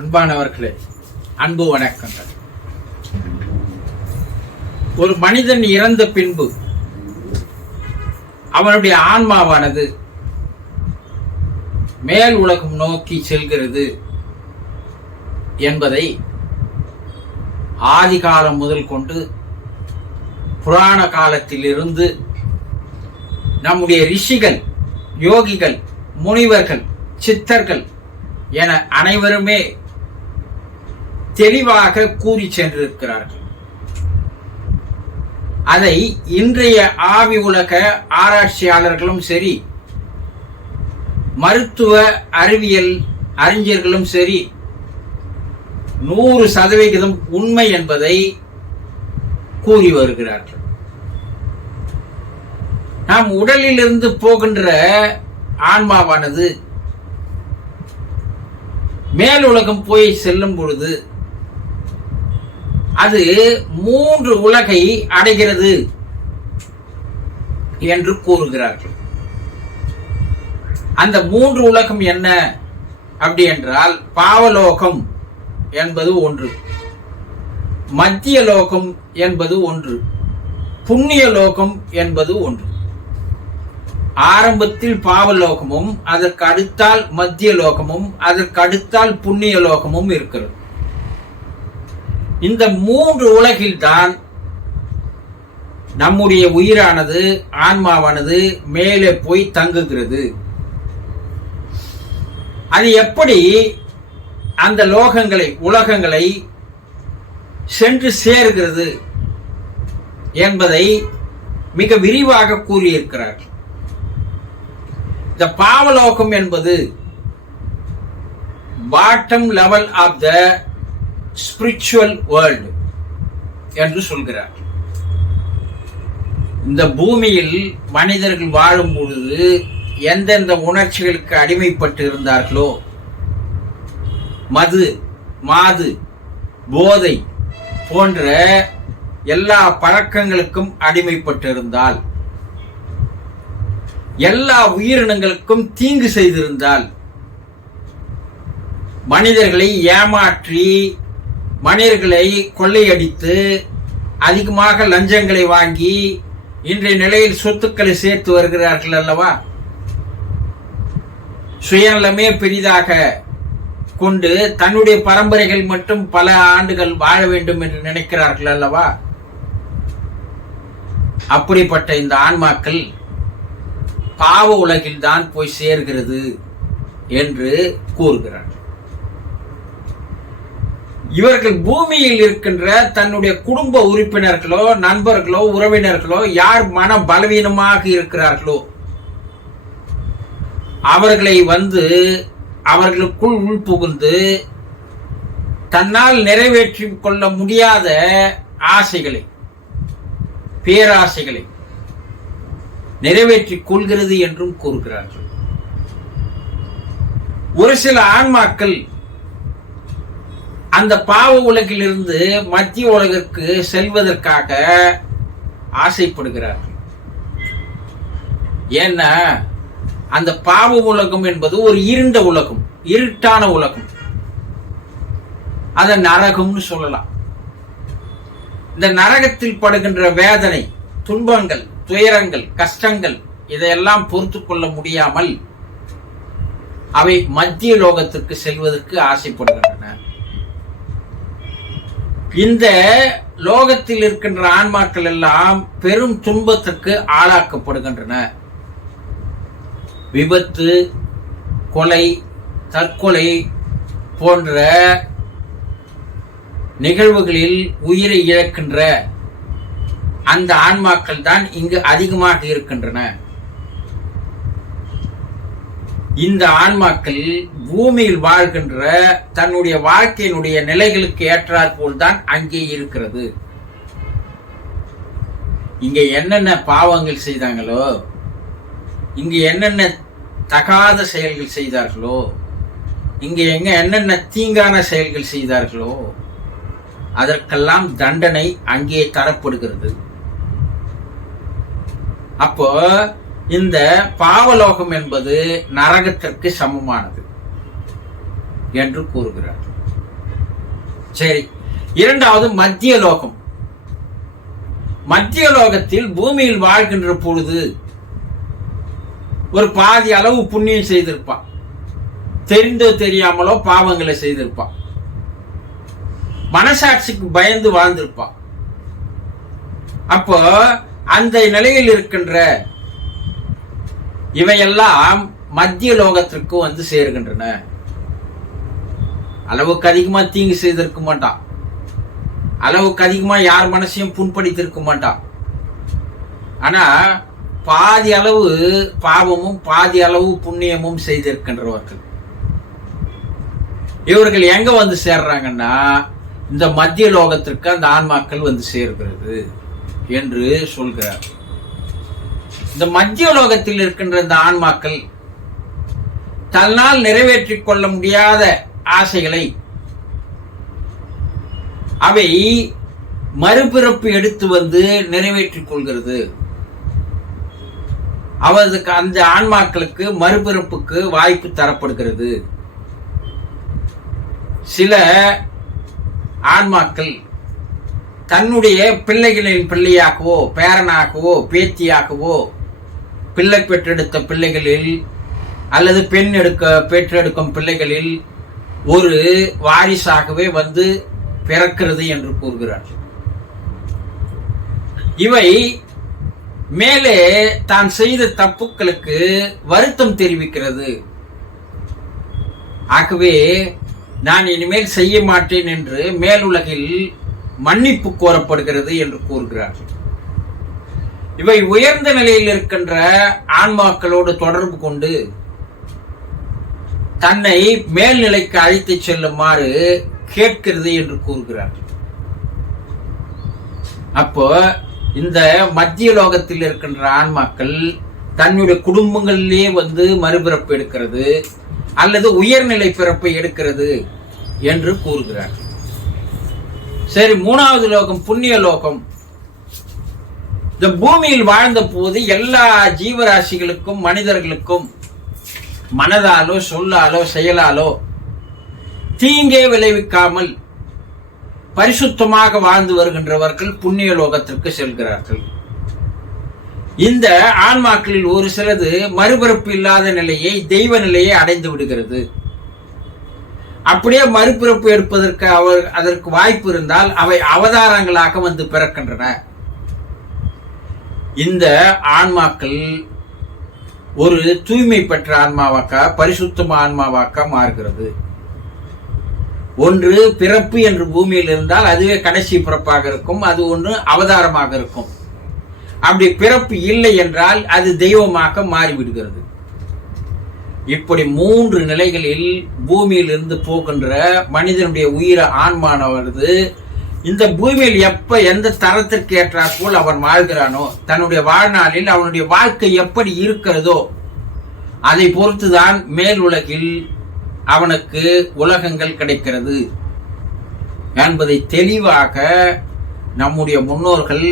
அன்பானவர்களே, அன்பு வணக்கங்கள். ஒரு மனிதன் இறந்த பின்பு அவனுடைய ஆன்மாவானது மேல் உலகம் நோக்கி செல்கிறது என்பதை ஆதி காலம் முதல் கொண்டு புராண காலத்திலிருந்து நம்முடைய ரிஷிகள், யோகிகள், முனிவர்கள், சித்தர்கள் என அனைவருமே தெளிவாக கூறி சென்றிருக்கிறார்கள். அதை இன்றைய ஆவி உலக ஆராய்ச்சியாளர்களும் சரி, மருத்துவ அறிவியல் அறிஞர்களும் சரி 100% உண்மை என்பதை கூறி வருகிறார்கள். நாம் உடலிலிருந்து போகின்ற ஆன்மாவானது மேல் உலகம் போய் செல்லும் பொழுது அது 3 உலகை அடைகிறது என்று கூறுகிறார்கள். அந்த 3 உலகம் என்ன அப்படி என்றால், பாவலோகம் என்பது ஒன்று, மத்திய லோகம் என்பது ஒன்று, புண்ணிய லோகம் என்பது ஒன்று. ஆரம்பத்தில் பாவலோகமும், அதற்கு அடுத்தால் மத்திய லோகமும், அதற்கு அடுத்தால் புண்ணிய லோகமும் இருக்கிறது. இந்த 3 உலகில்தான் நம்முடைய உயிரானது, ஆன்மாவானது மேலே போய் தங்குகிறது. அது எப்படி அந்த லோகங்களை, உலகங்களை சென்று சேர்கிறது என்பதை மிக விரிவாக கூறியிருக்கிறார். இந்த பாவலோகம் என்பது bottom level of the spiritual world என்று சொல்கிறார். இந்த பூமியில் மனிதர்கள் வாழும் பொழுது எந்தெந்த உணர்ச்சிகளுக்கு அடிமைப்பட்டு இருந்தார்களோ, மது, மாது, போதை போன்ற எல்லா பழக்கங்களுக்கும் அடிமைப்பட்டிருந்தால், எல்லா உயிரினங்களுக்கும் தீங்கு செய்திருந்தால், மனிதர்களை ஏமாற்றி, மனிதர்களை கொள்ளையடித்து, அதிகமாக லஞ்சங்களை வாங்கி இன்றைய நிலையில் சொத்துக்களை சேர்த்து வருகிறார்கள் அல்லவா? சுயநலமே பெரிதாக கொண்டு தன்னுடைய பரம்பரைகள் மட்டும் பல ஆண்டுகள் வாழ வேண்டும் என்று நினைக்கிறார்கள் அல்லவா? அப்படிப்பட்ட இந்த ஆன்மாக்கள் பாவ உலகில் தான் போய் சேர்கிறது என்று கூறுகிறார். இவர்கள் பூமியில் இருக்கின்ற தன்னுடைய குடும்ப உறுப்பினர்களோ, நண்பர்களோ, உறவினர்களோ யார் மன பலவீனமாக இருக்கிறார்களோ அவர்களை வந்து அவர்களுக்குள் உள்புகுந்து தன்னால் நிறைவேற்றிக் கொள்ள முடியாத ஆசைகளை, பேராசைகளை நிறைவேற்றிக் கொள்கிறது என்றும் கூறுகிறார்கள். ஒரு சில ஆன்மாக்கள் அந்த பாவ உலகிலிருந்து மத்திய உலகிற்கு செல்வதற்காக ஆசைப்படுகிறார்கள். ஏன்னா அந்த பாவ உலகம் என்பது ஒரு இருண்ட உலகம், இருட்டான உலகம். அதை நரகம்னு சொல்லலாம். இந்த நரகத்தில் படுகின்ற வேதனை, துன்பங்கள், துயரங்கள், கஷ்டங்கள் இதையெல்லாம் பொறுத்து கொள்ள முடியாமல் அவை மத்திய லோகத்திற்கு செல்வதற்கு ஆசைப்படுகின்றன. இந்த லோகத்தில் இருக்கின்ற ஆன்மாக்கள் எல்லாம் பெரும் துன்பத்திற்கு ஆளாக்கப்படுகின்றன. விபத்து, கொலை, தற்கொலை போன்ற நிகழ்வுகளில் உயிரை இழக்கின்ற அந்த ஆன்மாக்கள் தான் இங்கு அதிகமாக இருக்கின்றன. இந்த ஆன்மாக்கள் பூமியில் வாழ்கின்ற தன்னுடைய வாழ்க்கையினுடைய நிலைகளுக்கு ஏற்றாற்போல் தான் அங்கே இருக்கிறது. இங்க என்னென்ன பாவங்கள் செய்தாங்களோ, இங்கு என்னென்ன தகாத செயல்கள் செய்தார்களோ, இங்க என்னென்ன தீங்கான செயல்கள் செய்தார்களோ அதற்கெல்லாம் தண்டனை அங்கே தரப்படுகிறது. அப்போ இந்த பாவலோகம் என்பது நரகத்திற்கு சமமானது என்று கூறுகிறார். சரி, இரண்டாவது மத்திய லோகம். மத்திய லோகத்தில் பூமியில் வாழ்கின்ற பொழுது ஒரு பாதி அளவு புண்ணியம் செய்திருப்பான், தெரிந்தோ தெரியாமலோ பாவங்களை செய்திருப்பான், மனசாட்சிக்கு பயந்து வாழ்ந்திருப்பான். அப்போ அந்த நிலையில் இருக்கின்ற இவையெல்லாம் மத்திய லோகத்திற்கு வந்து சேர்கின்றன. அளவுக்கு அதிகமா தீங்கு செய்திருக்க மாட்டான், அளவுக்கு அதிகமா யார் மனசையும் புண்படுத்திருக்க மாட்டான். ஆனா பாதி அளவு பாவமும் பாதி அளவு புண்ணியமும் செய்திருக்கின்றவர்கள் இவர்கள் எங்க வந்து சேர்றாங்கன்னா இந்த மத்திய லோகத்திற்கு அந்த ஆன்மாக்கள் வந்து சேர்கிறது என்று சொல்கிறார். இந்த மத்திய லோகத்தில் இருக்கின்ற இந்த ஆன்மாக்கள் தன்னால் நிறைவேற்றிக் கொள்ள முடியாத ஆசைகளை அவை மறுபிறப்பு எடுத்து வந்து நிறைவேற்றிக் கொள்கிறது. அவருக்கு அந்த ஆன்மாக்களுக்கு மறுபிறப்புக்கு வாய்ப்பு தரப்படுகிறது. சில ஆன்மாக்கள் தன்னுடைய பிள்ளைகளின் பிள்ளையாகவோ பேரனாகவோ பேத்தியாகவோ பிள்ளை பெற்றெடுத்த பிள்ளைகளில் அல்லது பெற்றெடுக்கும் பிள்ளைகளில் ஒரு வாரிசாகவே வந்து பிறக்கிறது என்று கூறுகிறார். இவை மேலே தான் செய்த தப்புக்களுக்கு வருத்தம் தெரிவிக்கிறது. ஆகவே நான் இனிமேல் செய்ய மாட்டேன் என்று மேலுலகில் மன்னிப்பு கோரப்படுகிறது என்று கூறுகிறார். இவை உயர்ந்த நிலையில் இருக்கின்ற ஆன்மாக்களோடு தொடர்பு கொண்டு தன்னை மேல்நிலைக்கு அழைத்து செல்லுமாறு கேட்கிறது என்று கூறுகிறார். அப்போ இந்த மத்திய லோகத்தில் இருக்கின்ற ஆன்மாக்கள் தன்னுடைய குடும்பங்களிலே வந்து மறுபிறப்பு எடுக்கிறது அல்லது உயர்நிலை பிறப்பை எடுக்கிறது என்று கூறுகிறார். சரி, மூணாவது லோகம் புண்ணிய லோகம். இந்த பூமியில் வாழ்ந்த போது எல்லா ஜீவராசிகளுக்கும் மனிதர்களுக்கும் மனதாலோ சொல்லாலோ செயலாலோ தீங்கே விளைவிக்காமல் பரிசுத்தமாக வாழ்ந்து வருகின்றவர்கள் புண்ணிய லோகத்திற்கு செல்கிறார்கள். இந்த ஆன்மாக்களில் ஒரு சிலது மறுபிறப்பு இல்லாத நிலையை தெய்வ நிலையை அடைந்து விடுகிறது. அப்படியே மறுபிறப்பு எடுப்பதற்கு அதற்கு வாய்ப்பு இருந்தால் அவை அவதாரங்களாக வந்து பிறக்கின்றன. இந்த ஆன்மாக்கள் ஒரு தூய்மை பெற்ற ஆன்மாவாக்க பரிசுத்தமா ஆன்மாவாக்க மாறுகிறது. ஒன்று பிறப்பு என்று பூமியில் இருந்தால் அதுவே கடைசி பிறப்பாக இருக்கும், அது ஒன்று அவதாரமாக இருக்கும். அப்படி பிறப்பு இல்லை என்றால் அது தெய்வமாக மாறிவிடுகிறது. இப்படி மூன்று நிலைகளில் பூமியில் இருந்து போகின்ற மனிதனுடைய உயிர ஆன்மானவரது இந்த பூமியில் எப்ப எந்த தரத்திற்கு ஏற்றாற்போல் அவன் வாழ்கிறானோ, தன்னுடைய வாழ்நாளில் அவனுடைய வாழ்க்கை எப்படி இருக்கிறதோ அதை பொறுத்துதான் மேல் உலகில் அவனுக்கு உலகங்கள் கிடைக்கிறது என்பதை தெளிவாக நம்முடைய முன்னோர்கள்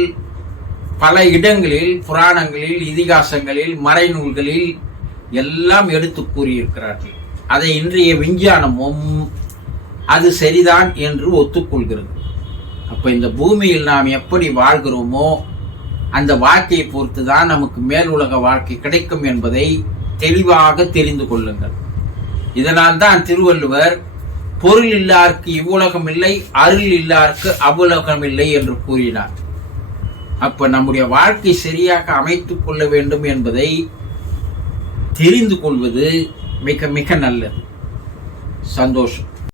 பல இடங்களில் புராணங்களில் இதிகாசங்களில் மறைநூல்களில் எல்லாம் எடுத்து கூறியிருக்கிறார்கள். அதை இன்றைய விஞ்ஞானமும் அது சரிதான் என்று ஒத்துக்கொள்கிறது. அப்ப இந்த பூமியில் நாம் எப்படி வாழ்கிறோமோ அந்த வாழ்க்கையை பொறுத்துதான் நமக்கு மேல் உலக வாழ்க்கை கிடைக்கும் என்பதை தெளிவாக தெரிந்து கொள்ளுங்கள். இதனால் தான் திருவள்ளுவர் பொருள் இல்லாருக்கு இவ்வுலகம் இல்லை, அருள் இல்லாருக்கு அவ்வுலகம் இல்லை என்று கூறினார். அப்ப நம்முடைய வாழ்க்கை சரியாக அமைத்துக் கொள்ள வேண்டும் என்பதை தெரிந்து கொள்வது மிக மிக நல்லது. சந்தோஷம்.